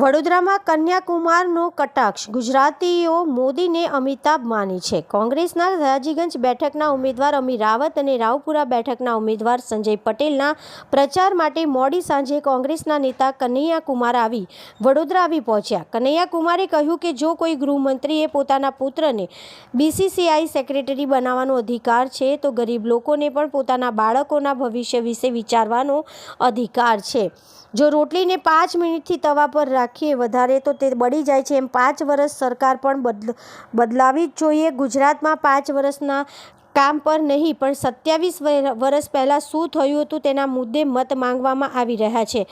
વડોદરામાં કન્યાકુમારનો કટાક્ષ, ગુજરાતીઓ મોદીને અમિતાભ માને છે। કોંગ્રેસના સયાજીગંજ બેઠકના ઉમેદવાર અમી રાવત અને રાવપુરા બેઠકના ઉમેદવાર સંજય પટેલના પ્રચાર માટે મોડી સાંજે કોંગ્રેસના નેતા કન્હૈયાકુમાર વડોદરા આવી પહોંચ્યા। કન્હૈયાકુમારે કહ્યું કે જો કોઈ ગૃહમંત્રીએ પોતાના પુત્રને BCCI સેક્રેટરી બનાવવાનો અધિકાર છે તો ગરીબ લોકોને પણ પોતાના બાળકોના ભવિષ્ય વિશે વિચારવાનો અધિકાર છે। જો રોટલીને 5 મિનિટથી તવા પર રાખીએ વધારે તો તે બળી જાય છે, એમ 5 વર્ષ સરકાર પણ બદલાવી જ જોઈએ। ગુજરાતમાં 5 વર્ષના કામ પર નહીં પણ 27 વર્ષ પહેલાં શું થયું હતું તેના મુદ્દે મત માંગવામાં આવી રહ્યા છે।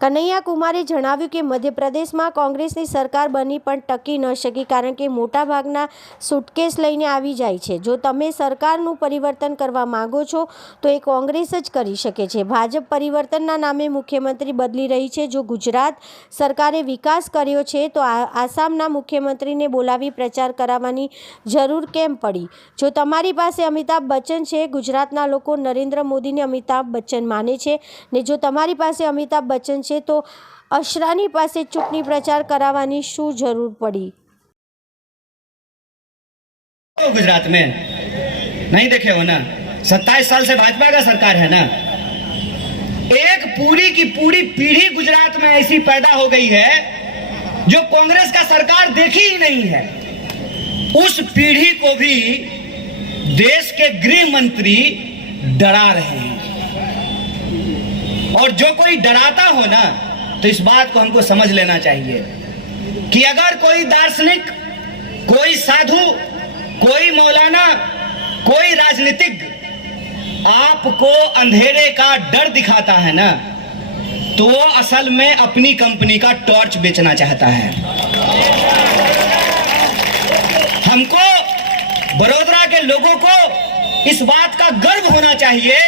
કન્હૈયાકુમારે જણાવ્યું કે મધ્યપ્રદેશમાં કોંગ્રેસની સરકાર બની પણ ટકી ન શકી કારણ કે મોટાભાગના સુટકેસ લઈને આવી જાય છે। જો તમે સરકારનું પરિવર્તન કરવા માંગો છો તો એ કોંગ્રેસ જ કરી શકે છે। ભાજપ પરિવર્તનના નામે મુખ્યમંત્રી બદલી રહી છે। જો ગુજરાત સરકારે વિકાસ કર્યો છે તો આસામના મુખ્યમંત્રીને બોલાવી પ્રચાર કરાવવાની જરૂર કેમ પડી? જો તમારી પાસે અમિતાભ બચ્ચન છે, ગુજરાતના લોકો નરેન્દ્ર મોદીને અમિતાભ બચ્ચન માને છે ને જો તમારી પાસે અમિતાભ બચ્ચન છે તો અશરાની પાસે ચૂંટણી પ્રચાર करावानी शू जरूर पड़ी? गुजरात में नहीं देखे हो ना, 27 साल से भाजपा का सरकार है ना। एक पूरी की पूरी पीढ़ी गुजरात में ऐसी पैदा हो गई है जो कांग्रेस का सरकार देखी ही नहीं है। उस पीढ़ी को भी देश के गृह मंत्री डरा रहे हैं और जो कोई डराता हो ना तो इस बात को हमको समझ लेना चाहिए कि अगर कोई दार्शनिक, कोई साधु, कोई मौलाना, कोई राजनीतिज्ञ आपको अंधेरे का डर दिखाता है ना तो वो असल में अपनी कंपनी का टॉर्च बेचना चाहता है। हमको बड़ौदा के लोगों को इस बात का गर्व होना चाहिए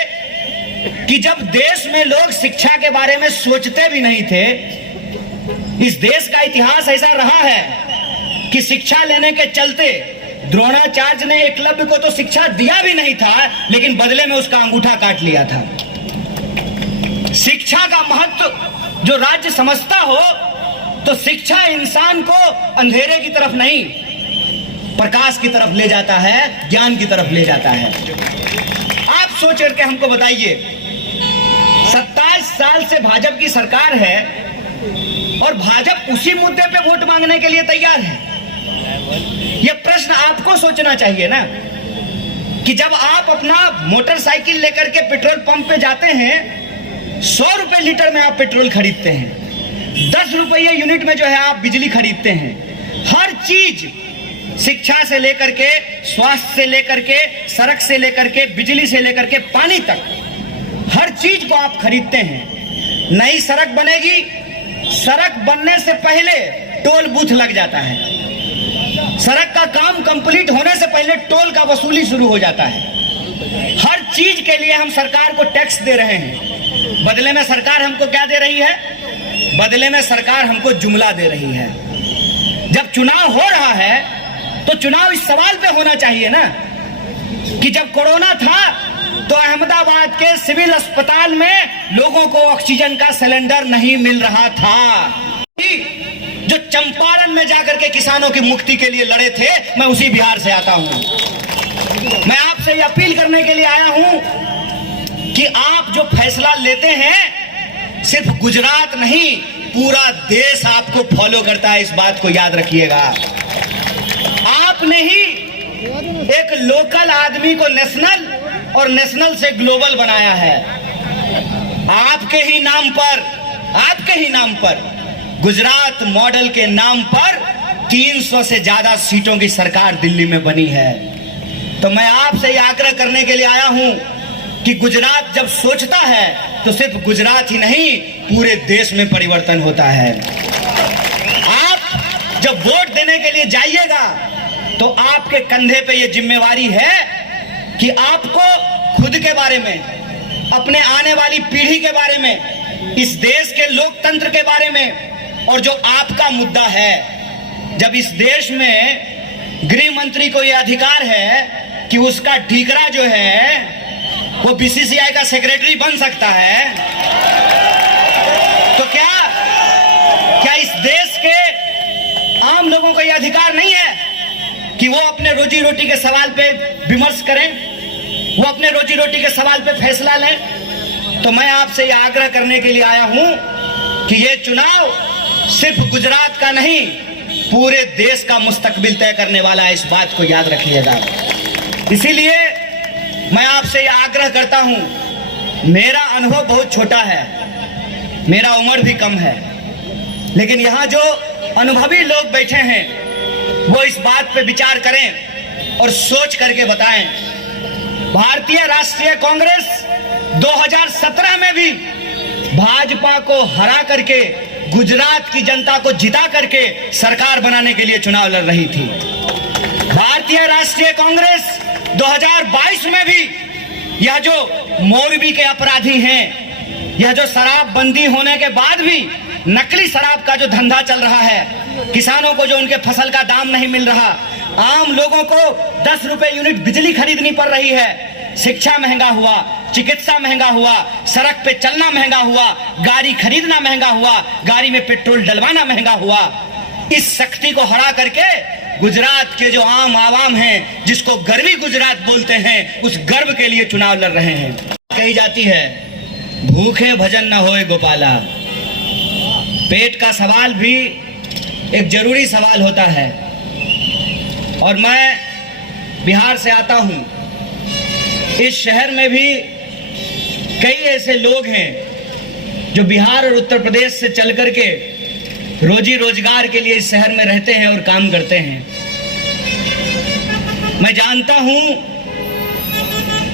कि जब देश में लोग शिक्षा के बारे में सोचते भी नहीं थे, इस देश का इतिहास ऐसा रहा है कि शिक्षा लेने के चलते द्रोणाचार्य ने एकलव्य को तो शिक्षा दिया भी नहीं था लेकिन बदले में उसका अंगूठा काट लिया था। शिक्षा का महत्व जो राज्य समझता हो तो शिक्षा इंसान को अंधेरे की तरफ नहीं प्रकाश की तरफ ले जाता है, ज्ञान की तरफ ले जाता है। आप सोच करके हमको बताइए, 27 साल से भाजपा की सरकार है और भाजपा उसी मुद्दे पे वोट मांगने के लिए तैयार है। यह प्रश्न आपको सोचना चाहिए ना कि जब आप अपना मोटरसाइकिल लेकर के पेट्रोल पंप पे जाते हैं, 100 रुपए लीटर में आप पेट्रोल खरीदते हैं, 10 रुपये यूनिट में जो है आप बिजली खरीदते हैं। हर चीज शिक्षा से लेकर के, स्वास्थ्य से लेकर के, सड़क से लेकर के, बिजली से लेकर के पानी तक हर चीज को आप खरीदते हैं। नई सड़क बनेगी, सड़क बनने से पहले टोल बूथ लग जाता है। सड़क का काम कंप्लीट होने से पहले टोल का वसूली शुरू हो जाता है। हर चीज के लिए हम सरकार को टैक्स दे रहे हैं। बदले में सरकार हमको क्या दे रही है? बदले में सरकार हमको जुमला दे रही है। जब चुनाव हो रहा है तो चुनाव इस सवाल पे होना चाहिए ना कि जब कोरोना था तो अहमदाबाद के सिविल अस्पताल में लोगों को ऑक्सीजन का सिलेंडर नहीं मिल रहा था। जो चंपारण में जाकर के किसानों की मुक्ति के लिए लड़े थे, मैं उसी बिहार से आता हूं। मैं आपसे ये अपील करने के लिए आया हूं कि आप जो फैसला लेते हैं सिर्फ गुजरात नहीं पूरा देश आपको फॉलो करता है, इस बात को याद रखिएगा। आपने ही एक लोकल आदमी को नेशनल और नेशनल से ग्लोबल बनाया है। आपके ही नाम पर गुजरात मॉडल के नाम पर 300 से ज्यादा सीटों की सरकार दिल्ली में बनी है। तो मैं आपसे यह आग्रह करने के लिए आया हूं कि गुजरात जब सोचता है तो सिर्फ गुजरात ही नहीं पूरे देश में परिवर्तन होता है। आप जब वोट देने के लिए जाइएगा तो आपके कंधे पे ये जिम्मेवारी है कि आपको खुद के बारे में, अपने आने वाली पीढ़ी के बारे में, इस देश के लोकतंत्र के बारे में और जो आपका मुद्दा है, जब इस देश में गृह मंत्री को यह अधिकार है कि उसका ठीकरा जो है वो BCCI का सेक्रेटरी बन सकता है, तो क्या आम लोगों को यह अधिकार नहीं है कि वो अपने रोजी रोटी के सवाल पे विमर्श करें, वो अपने रोजी रोटी के सवाल पे फैसला लें। तो मैं आपसे यह आग्रह करने के लिए आया हूं कि ये चुनाव सिर्फ गुजरात का नहीं, पूरे देश का मुस्तकबिल तय करने वाला है। इस बात को याद रखिएगा। इसीलिए मैं आपसे यह आग्रह करता हूं, मेरा अनुभव बहुत छोटा है, मेरा उम्र भी कम है, लेकिन यहां जो अनुभवी लोग बैठे हैं वो इस बात पे विचार करें और सोच करके बताएं। भारतीय राष्ट्रीय कांग्रेस 2017 में भी भाजपा को हरा करके, गुजरात की जनता को जिता करके सरकार बनाने के लिए चुनाव लड़ रही थी। भारतीय राष्ट्रीय कांग्रेस 2022 में भी यह जो मोरबी के अपराधी हैं, यह जो शराबबंदी होने के बाद भी नकली शराब का जो धंधा चल रहा है, किसानों को जो उनके फसल का दाम नहीं मिल रहा, आम लोगों को 10 रुपए यूनिट बिजली खरीदनी पड़ रही है, शिक्षा महंगा हुआ, चिकित्सा महंगा हुआ, सड़क पे चलना महंगा हुआ, गाड़ी खरीदना महंगा हुआ, गाड़ी में पेट्रोल डलवाना महंगा हुआ। इस शक्ति को हरा करके गुजरात के जो आम आवाम हैं, जिसको गर्वी गुजरात बोलते हैं, उस गर्व के लिए चुनाव लड़ रहे हैं। कही जाती है भूखे भजन न होए गोपाला। पेट का सवाल भी एक जरूरी सवाल होता है। और मैं बिहार से आता हूं, इस शहर में भी कई ऐसे लोग हैं जो बिहार और उत्तर प्रदेश से चल करके रोजी रोजगार के लिए इस शहर में रहते हैं और काम करते हैं। मैं जानता हूं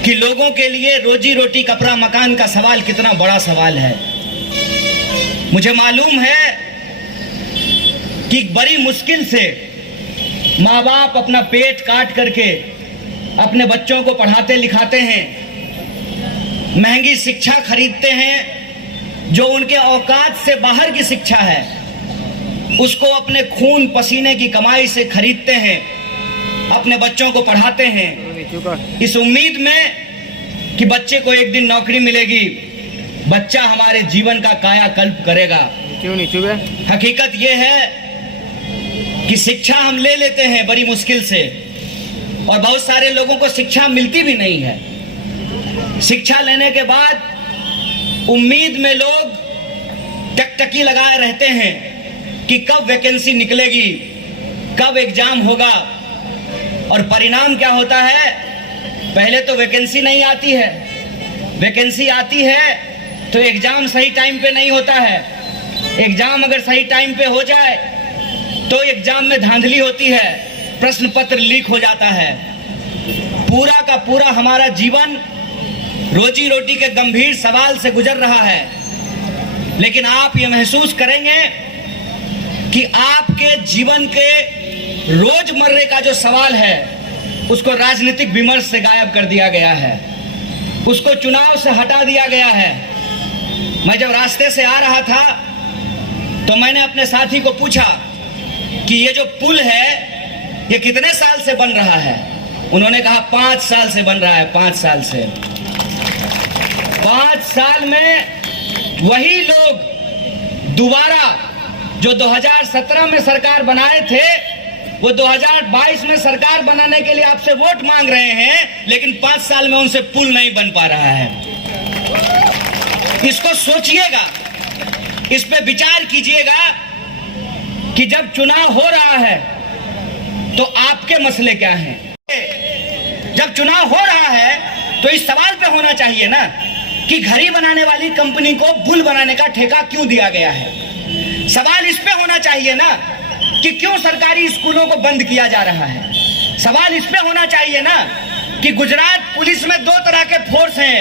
कि लोगों के लिए रोजी रोटी, कपड़ा, मकान का सवाल कितना बड़ा सवाल है। मुझे मालूम है कि बड़ी मुश्किल से माँ बाप अपना पेट काट करके अपने बच्चों को पढ़ाते लिखाते हैं, महंगी शिक्षा खरीदते हैं, जो उनके औकात से बाहर की शिक्षा है उसको अपने खून पसीने की कमाई से खरीदते हैं, अपने बच्चों को पढ़ाते हैं इस उम्मीद में कि बच्चे को एक दिन नौकरी मिलेगी, बच्चा हमारे जीवन का कायाकल्प करेगा। हकीकत यह है कि शिक्षा हम ले लेते हैं बड़ी मुश्किल से, और बहुत सारे लोगों को शिक्षा मिलती भी नहीं है। शिक्षा लेने के बाद उम्मीद में लोग टकटकी लगाए रहते हैं कि कब वैकेंसी निकलेगी, कब एग्जाम होगा। और परिणाम क्या होता है? पहले तो वैकेंसी नहीं आती है, वैकेंसी आती है तो एग्जाम सही टाइम पे नहीं होता है, एग्जाम अगर सही टाइम पे हो जाए तो एग्जाम में धांधली होती है, प्रश्न पत्र लीक हो जाता है। पूरा का पूरा हमारा जीवन रोजी रोटी के गंभीर सवाल से गुजर रहा है। लेकिन आप ये महसूस करेंगे कि आपके जीवन के रोजमर्रे का जो सवाल है उसको राजनीतिक विमर्श से गायब कर दिया गया है, उसको चुनाव से हटा दिया गया है। मैं जब रास्ते से आ रहा था तो मैंने अपने साथी को पूछा कि ये जो पुल है ये कितने साल से बन रहा है? उन्होंने कहा 5 साल से बन रहा है। 5 साल से, 5 साल में वही लोग दोबारा जो 2017 में सरकार बनाए थे वो 2022 में सरकार बनाने के लिए आपसे वोट मांग रहे हैं, लेकिन 5 साल में उनसे पुल नहीं बन पा रहा है। इसको सोचिएगा, इस पे विचार कीजिएगा कि जब चुनाव हो रहा है तो आपके मसले क्या हैं। जब चुनाव हो रहा है तो इस सवाल पे होना चाहिए ना कि घड़ी बनाने वाली कंपनी को पुल बनाने का ठेका क्यों दिया गया है। सवाल इस पे होना चाहिए ना कि क्यों सरकारी स्कूलों को बंद किया जा रहा है। सवाल इस पे होना चाहिए ना कि गुजरात पुलिस में 2 तरह के फोर्स हैं,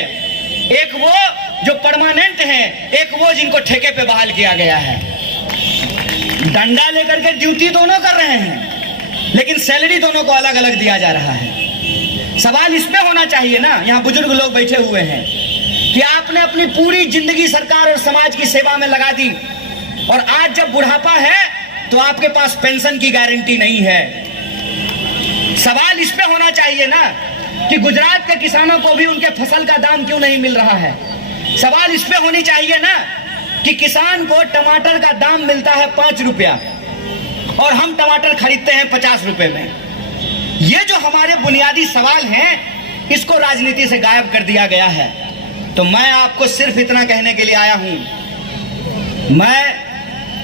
एक वो जो परमानेंट हैं, एक वो जिनको ठेके पे बहाल किया गया है। डंडा लेकर के ड्यूटी दोनों कर रहे हैं, लेकिन सैलरी दोनों को अलग अलग दिया जा रहा है। सवाल इस पे होना चाहिए ना, यहाँ बुजुर्ग लोग बैठे हुए हैं, कि आपने अपनी पूरी जिंदगी सरकार और समाज की सेवा में लगा दी और आज जब बुढ़ापा है तो आपके पास पेंशन की गारंटी नहीं है। सवाल इस पे होना चाहिए ना कि गुजरात के किसानों को भी उनके फसल का दाम क्यों नहीं मिल रहा है। सवाल इस पे होनी चाहिए ना कि किसान को टमाटर का दाम मिलता है 5 रुपया, और हम टमाटर खरीदते हैं 50 रुपए में। ये जो हमारे बुनियादी सवाल हैं, इसको राजनीति से गायब कर दिया गया है। तो मैं आपको सिर्फ इतना कहने के लिए आया हूं, मैं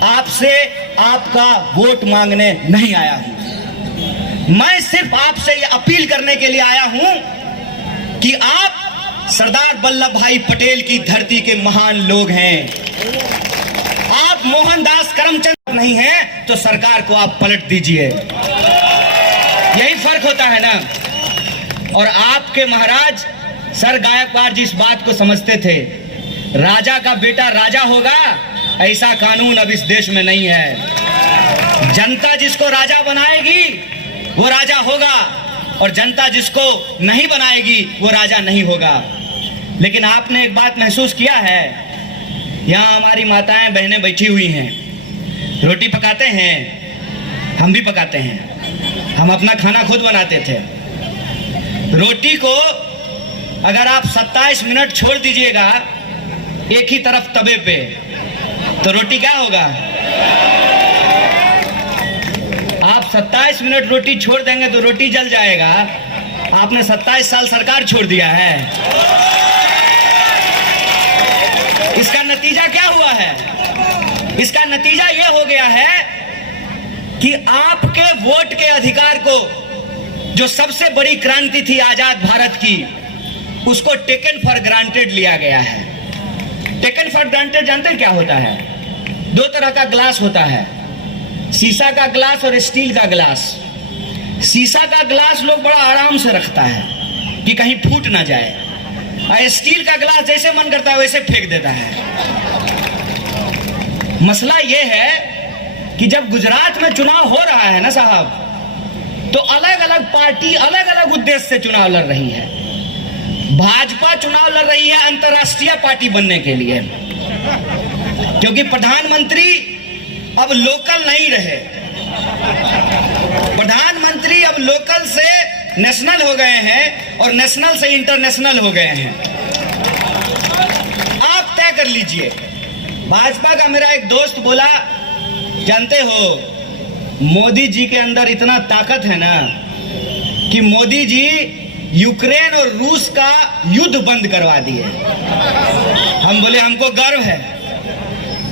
आपसे आपका वोट मांगने नहीं आया हूं। मैं सिर्फ आपसे ये अपील करने के लिए आया हूं कि आप सरदार वल्लभ भाई पटेल की धरती के महान लोग हैं। आप मोहनदास करमचंद नहीं हैं तो सरकार को आप पलट दीजिए। यही फर्क होता है ना। और आपके महाराज सर गायकवाड़ जी इस बात को समझते थे, राजा का बेटा राजा होगा, ऐसा कानून अब इस देश में नहीं है। जनता जिसको राजा बनाएगी वो राजा होगा, और जनता जिसको नहीं बनाएगी वो राजा नहीं होगा। लेकिन आपने एक बात महसूस किया है, यहाँ हमारी माताएं बहनें बैठी हुई हैं, रोटी पकाते हैं, हम भी पकाते हैं, हम अपना खाना खुद बनाते थे। रोटी को अगर आप 27 मिनट छोड़ दीजिएगा एक ही तरफ तवे पे, तो रोटी क्या होगा? आप 27 मिनट रोटी छोड़ देंगे तो रोटी जल जाएगा। आपने 27 साल सरकार छोड़ दिया है। इसका नतीजा क्या हुआ है? इसका नतीजा यह हो गया है कि आपके वोट के अधिकार को, जो सबसे बड़ी क्रांति थी आजाद भारत की, उसको टेकन फॉर ग्रांटेड लिया गया है। टेकन फॉर ग्रांटेड जानते हैं क्या होता है? दो तरह का ग्लास होता है, शीशा का ग्लास और स्टील का ग्लास। शीशा का ग्लास लोग बड़ा आराम से रखता है कि कहीं फूट ना जाए, और स्टील का ग्लास जैसे मन करता है वैसे फेंक देता है। मसला यह है कि जब गुजरात में चुनाव हो रहा है ना साहब, तो अलग अलग पार्टी अलग अलग उद्देश्य से चुनाव लड़ रही है। भाजपा चुनाव लड़ रही है अंतर्राष्ट्रीय पार्टी बनने के लिए, क्योंकि प्रधानमंत्री अब लोकल नहीं रहे। प्रधानमंत्री अब लोकल से नेशनल हो गए हैं और नेशनल से इंटरनेशनल हो गए हैं। आप तय कर लीजिए। भाजपा का मेरा एक दोस्त बोला, जानते हो मोदी जी के अंदर इतना ताकत है ना कि मोदी जी यूक्रेन और रूस का युद्ध बंद करवा दिए। हम बोले हमको गर्व है,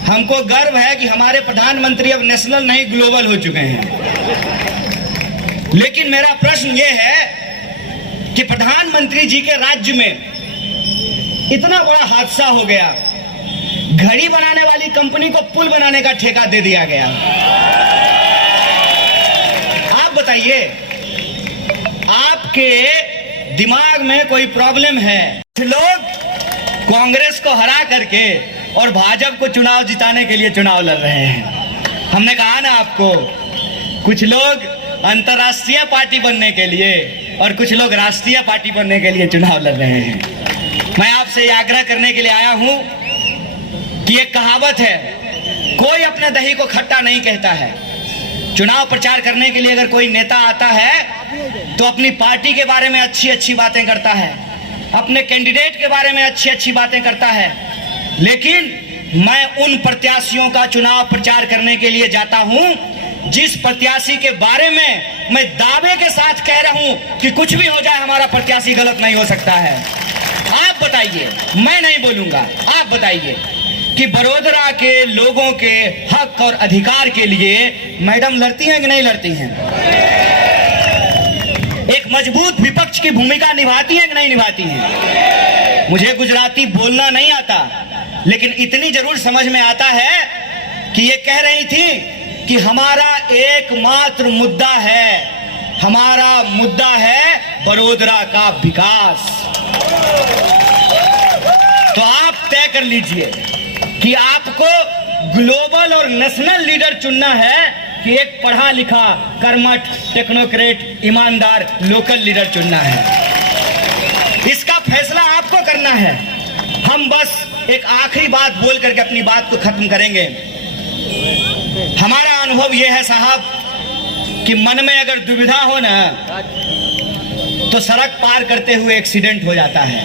हमको गर्व है कि हमारे प्रधानमंत्री अब नेशनल नहीं ग्लोबल हो चुके हैं। लेकिन मेरा प्रश्न यह है कि प्रधानमंत्री जी के राज्य में इतना बड़ा हादसा हो गया, घड़ी बनाने वाली कंपनी को पुल बनाने का ठेका दे दिया गया। आप बताइए, आपके दिमाग में कोई प्रॉब्लम है? लोग कांग्रेस को हरा करके और भाजपा को चुनाव जिताने के लिए चुनाव लड़ रहे हैं। हमने कहा ना आपको, कुछ लोग अंतर्राष्ट्रीय पार्टी बनने के लिए और कुछ लोग राष्ट्रीय पार्टी बनने के लिए चुनाव लड़ रहे हैं। मैं आपसे यह आग्रह करने के लिए आया हूं कि एक कहावत है, कोई अपने दही को खट्टा नहीं कहता है। चुनाव प्रचार करने के लिए अगर कोई नेता आता है तो अपनी पार्टी के बारे में अच्छी अच्छी बातें करता है, अपने कैंडिडेट के बारे में अच्छी अच्छी बातें करता है। लेकिन मैं उन प्रत्याशियों का चुनाव प्रचार करने के लिए जाता हूं जिस प्रत्याशी के बारे में मैं दावे के साथ कह रहा हूं कि कुछ भी हो जाए हमारा प्रत्याशी गलत नहीं हो सकता है। आप बताइए, मैं नहीं बोलूंगा, आप बताइए कि बड़ोदरा के लोगों के हक और अधिकार के लिए मैडम लड़ती हैं कि नहीं लड़ती हैं? एक मजबूत विपक्ष की भूमिका निभाती हैं कि नहीं निभाती हैं? मुझे गुजराती बोलना नहीं आता, लेकिन इतनी जरूर समझ में आता है कि ये कह रही थी कि हमारा एकमात्र मुद्दा है, हमारा मुद्दा है बड़ोदरा का विकास। तो आप तय कर लीजिए कि आपको ग्लोबल और नेशनल लीडर चुनना है कि एक पढ़ा लिखा कर्मठ टेक्नोक्रेट ईमानदार लोकल लीडर चुनना है। इसका फैसला आपको करना है। हम बस एक आखिरी बात बोल करके अपनी बात को खत्म करेंगे। हमारा अनुभव यह है साहब कि मन में अगर दुविधा हो ना तो सड़क पार करते हुए एक्सीडेंट हो जाता है।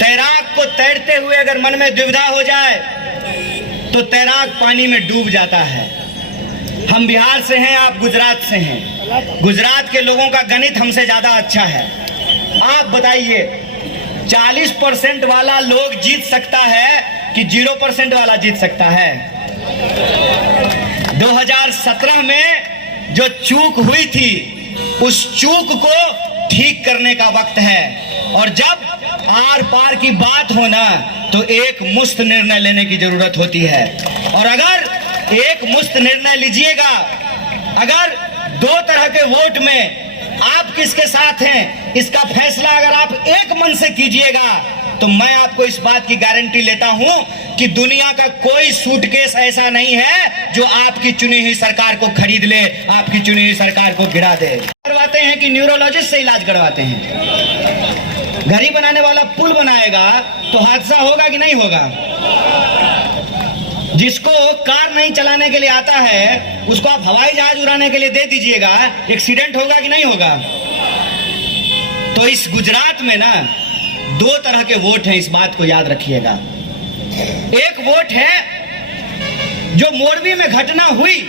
तैराक को तैरते हुए अगर मन में दुविधा हो जाए तो तैराक पानी में डूब जाता है। हम बिहार से हैं, आप गुजरात से हैं। गुजरात के लोगों का गणित हमसे ज्यादा अच्छा है। आप बताइए 40% वाला लोग जीत सकता है कि 0% वाला जीत सकता है? 2017 में जो चूक हुई थी उस चूक को ठीक करने का वक्त है। और जब आर पार की बात हो ना तो एक मुश्त निर्णय लेने की जरूरत होती है। और अगर एक मुश्त निर्णय लीजिएगा, अगर दो तरह के वोट में आप किसके साथ हैं इसका फैसला अगर आप एक मन से कीजिएगा तो मैं आपको इस बात की गारंटी लेता हूं कि दुनिया का कोई सूटकेस ऐसा नहीं है जो आपकी चुनी हुई सरकार को खरीद ले, आपकी चुनी हुई सरकार को गिरा दे। करवाते हैं कि न्यूरोलॉजिस्ट से इलाज करवाते हैं। घड़ी बनाने वाला पुल बनाएगा तो हादसा होगा कि नहीं होगा? जिसको कार नहीं चलाने के लिए आता है उसको आप हवाई जहाज उड़ाने के लिए दे दीजिएगा, एक्सीडेंट होगा कि नहीं होगा? तो इस गुजरात में ना दो तरह के वोट हैं, इस बात को याद रखिएगा। एक वोट है जो मोरबी में घटना हुई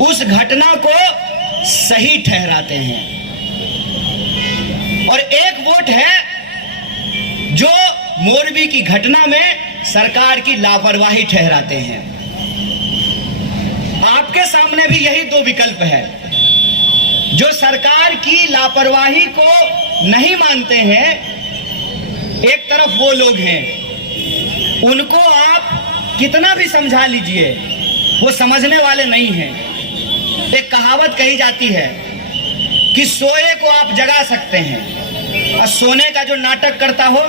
उस घटना को सही ठहराते हैं, और एक वोट है जो मोरबी की घटना में सरकार की लापरवाही ठहराते हैं। आपके सामने भी यही दो विकल्प है। जो सरकार की लापरवाही को नहीं मानते हैं, एक तरफ वो लोग हैं, उनको आप कितना भी समझा लीजिए वो समझने वाले नहीं हैं। एक कहावत कही जाती है कि सोए को आप जगा सकते हैं और सोने का जो नाटक करता हो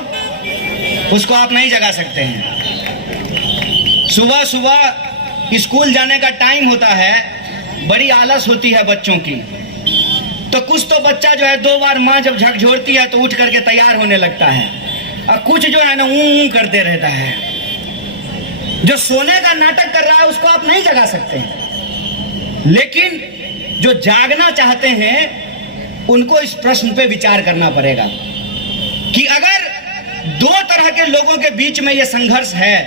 उसको आप नहीं जगा सकते हैं। सुबह सुबह स्कूल जाने का टाइम होता है, बड़ी आलस होती है बच्चों की, तो कुछ तो बच्चा जो है 2 बार माँ जब झकझोरती है तो उठ करके तैयार होने लगता है, और कुछ जो है ना ऊं करते रहता है। जो सोने का नाटक कर रहा है उसको आप नहीं जगा सकते हैं, लेकिन जो जागना चाहते हैं उनको इस प्रश्न पे विचार करना पड़ेगा कि अगर दो तरह के लोगों के बीच में यह संघर्ष है,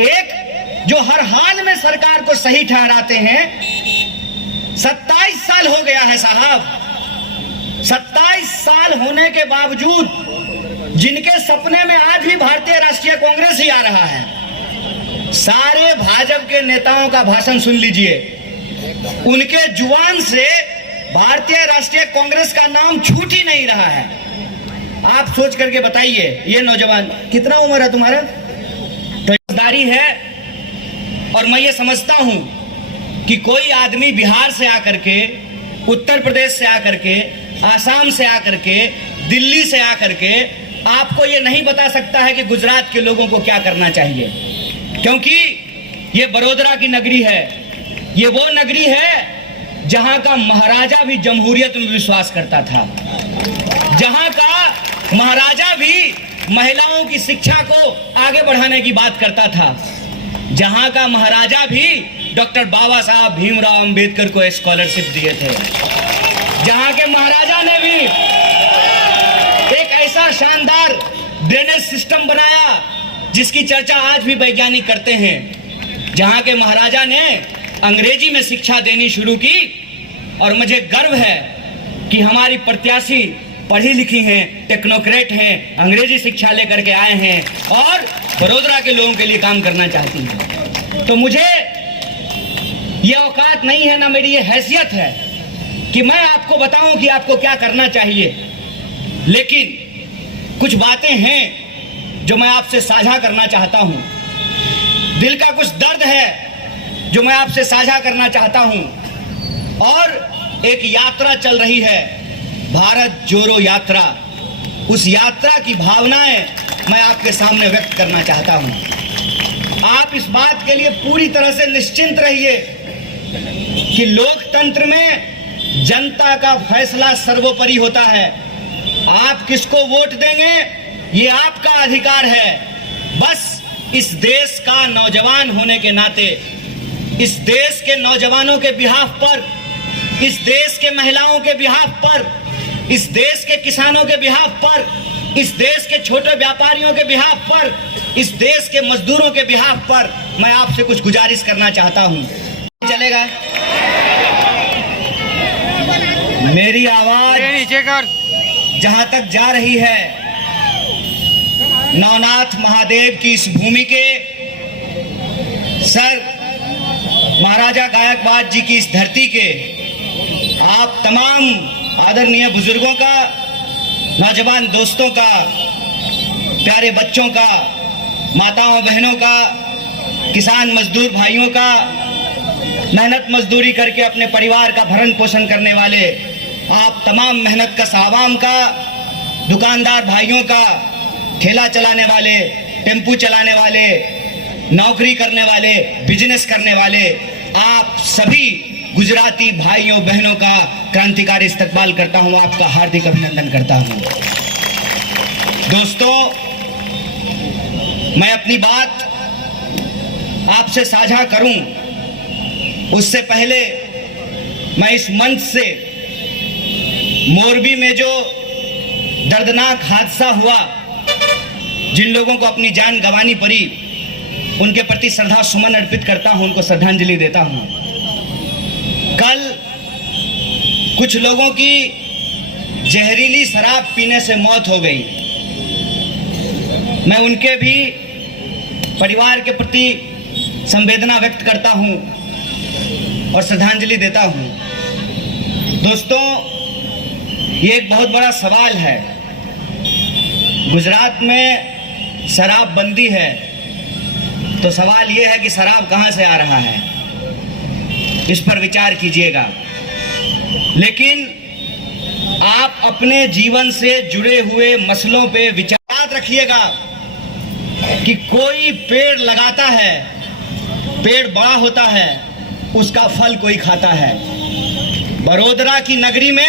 एक जो हर हाल में सरकार को सही ठहराते हैं। 27 साल हो गया है साहब, 27 साल होने के बावजूद जिनके सपने में आज भी भारतीय राष्ट्रीय कांग्रेस ही आ रहा है, सारे भाजपा के नेताओं का भाषण सुन लीजिए, उनके जुबान से भारतीय राष्ट्रीय कांग्रेस का नाम छूट ही नहीं रहा है। आप सोच करके बताइए, ये नौजवान, कितना उम्र है तुम्हारा? तो समझदारी है। और मैं ये समझता हूं कि कोई आदमी बिहार से आकर के, उत्तर प्रदेश से आकर के, आसाम से आकर के, दिल्ली से आकर के आपको ये नहीं बता सकता है कि गुजरात के लोगों को क्या करना चाहिए, क्योंकि ये बड़ौदा की नगरी है, ये वो नगरी है जहां का महाराजा भी जमहूरियत में विश्वास करता था, जहां का महाराजा भी महिलाओं की शिक्षा को आगे बढ़ाने की बात करता था, जहां का महाराजा भी डॉक्टर बाबा साहब भीमराव अंबेडकर को स्कॉलरशिप दिए थे, जहां के महाराजा ने भी एक ऐसा शानदार ड्रेनेज सिस्टम बनाया जिसकी चर्चा आज भी वैज्ञानिक करते हैं, जहां के महाराजा ने अंग्रेजी में शिक्षा देनी शुरू की। और मुझे गर्व है कि हमारी प्रत्याशी पढ़ी लिखी हैं, टेक्नोक्रेट हैं, अंग्रेजी शिक्षा लेकर के आए हैं और बड़ौदा के लोगों के लिए काम करना चाहती हैं। तो मुझे ये औकात नहीं है, ना मेरी ये हैसियत है कि मैं आपको बताऊं कि आपको क्या करना चाहिए, लेकिन कुछ बातें हैं जो मैं आपसे साझा करना चाहता हूं। दिल का कुछ दर्द है जो मैं आपसे साझा करना चाहता हूं। और एक यात्रा चल रही है, भारत जोड़ो यात्रा, उस यात्रा की भावनाएं मैं आपके सामने व्यक्त करना चाहता हूं। आप इस बात के लिए पूरी तरह से निश्चिंत रहिए कि लोकतंत्र में जनता का फैसला सर्वोपरि होता है। आप किसको वोट देंगे ये आपका अधिकार है। बस इस देश का नौजवान होने के नाते, इस देश के नौजवानों के बिहाफ पर, इस देश के महिलाओं के बिहाफ पर, इस देश के किसानों के बिहाफ पर, इस देश के छोटे व्यापारियों के बिहाफ पर, इस देश के मजदूरों के बिहाफ पर मैं आपसे कुछ गुजारिश करना चाहता हूं। चलेगा। मेरी आवाज नीचे कर। जहां तक जा रही है, नवनाथ महादेव की इस भूमि के सर महाराजा गायकवाड़ जी की इस धरती के आप तमाम आदरणीय बुजुर्गों का, नौजवान दोस्तों का, प्यारे बच्चों का, माताओं बहनों का, किसान मजदूर भाइयों का, मेहनत मजदूरी करके अपने परिवार का भरण पोषण करने वाले आप तमाम मेहनत कश आवाम का, दुकानदार भाइयों का, ठेला चलाने वाले, टेम्पू चलाने वाले, नौकरी करने वाले, बिजनेस करने वाले, आप सभी गुजराती भाइयों बहनों का क्रांतिकारी इस्तकबाल करता हूं, आपका हार्दिक अभिनंदन करता हूं। दोस्तों, मैं अपनी बात आपसे साझा करूं उससे पहले मैं इस मंच से मोरबी में जो दर्दनाक हादसा हुआ, जिन लोगों को अपनी जान गंवानी पड़ी, उनके प्रति श्रद्धा सुमन अर्पित करता हूं, उनको श्रद्धांजलि देता हूं। कल कुछ लोगों की जहरीली शराब पीने से मौत हो गई। मैं उनके भी परिवार के प्रति संवेदना व्यक्त करता हूं और श्रद्धांजलि देता हूं। दोस्तों, ये एक बहुत बड़ा सवाल है। गुजरात में शराबबंदी है, तो सवाल ये है कि शराब कहां से आ रहा है, इस पर विचार कीजिएगा। लेकिन आप अपने जीवन से जुड़े हुए मसलों पे विचार रखिएगा कि कोई पेड़ लगाता है, पेड़ बड़ा होता है, उसका फल कोई खाता है। बड़ोदरा की नगरी में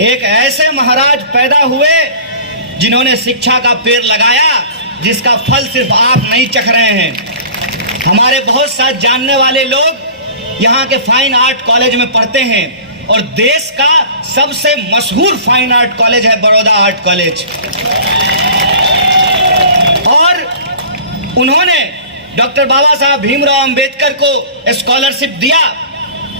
एक ऐसे महाराज पैदा हुए जिन्होंने शिक्षा का पेड़ लगाया, जिसका फल सिर्फ आप नहीं चख रहे हैं। हमारे बहुत सारे जानने वाले लोग यहाँ के फाइन आर्ट कॉलेज में पढ़ते हैं और देश का सबसे मशहूर फाइन आर्ट कॉलेज है बड़ौदा आर्ट कॉलेज। और उन्होंने डॉक्टर बाबा साहब भीमराव अंबेडकर को स्कॉलरशिप दिया,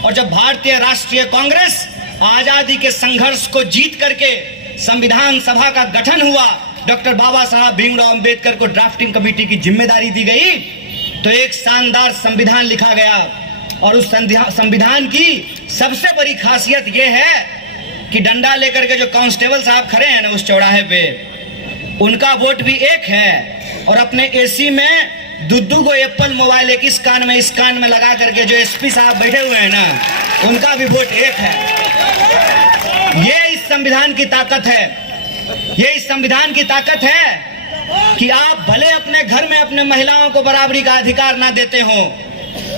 और जब भारतीय राष्ट्रीय कांग्रेस आजादी के संघर्ष को जीत करके संविधान सभा का गठन हुआ, डॉक्टर बाबा साहब भीमराव अंबेडकर को ड्राफ्टिंग कमेटी की जिम्मेदारी दी गई, तो एक शानदार संविधान लिखा गया। और उस संविधान की सबसे बड़ी खासियत यह है कि डंडा लेकर के जो कांस्टेबल साहब खड़े हैं ना उस चौराहे पे, उनका वोट भी एक है। और अपने एसी में दुद्दू को एप्पल मोबाइल एक इस कान में लगा करके जो एसपी साहब बैठे हुए हैं ना, उनका भी वोट एक है। ये इस संविधान की ताकत है। ये इस संविधान की ताकत है कि आप भले अपने घर में अपने महिलाओं को बराबरी का अधिकार ना देते हो,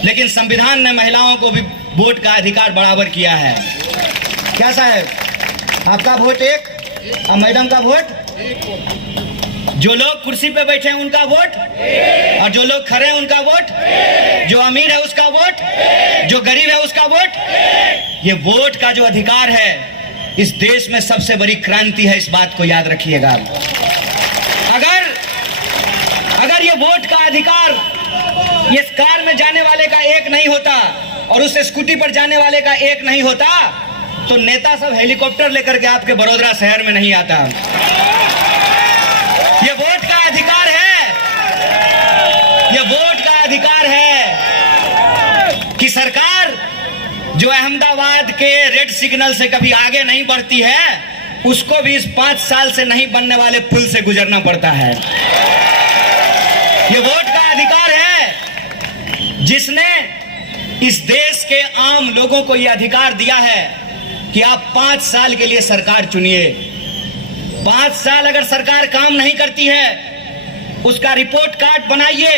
लेकिन संविधान ने महिलाओं को भी वोट का अधिकार बराबर किया है। क्या साहब, आपका वोट एक और मैडम का वोट, जो लोग कुर्सी पे बैठे हैं उनका वोट, और जो लोग खड़े हैं उनका वोट, जो अमीर है उसका वोट, जो गरीब है उसका वोट। ये वोट का जो अधिकार है, इस देश में सबसे बड़ी क्रांति है, इस बात को याद रखिएगा। अगर ये वोट का अधिकार ये कार में जाने वाले का एक नहीं होता और उस स्कूटी पर जाने वाले का एक नहीं होता, तो नेता सब हेलीकॉप्टर लेकर के आपके बड़ोदरा शहर में नहीं आता। ये वोट का अधिकार है, ये वोट का अधिकार है कि सरकार जो अहमदाबाद के रेड सिग्नल से कभी आगे नहीं बढ़ती है, उसको भी इस 5 साल से नहीं बनने वाले पुल से गुजरना पड़ता है। ये वोट का अधिकार है जिसने इस देश के आम लोगों को यह अधिकार दिया है कि आप 5 साल के लिए सरकार चुनिए। 5 साल अगर सरकार काम नहीं करती है, उसका रिपोर्ट कार्ड बनाइए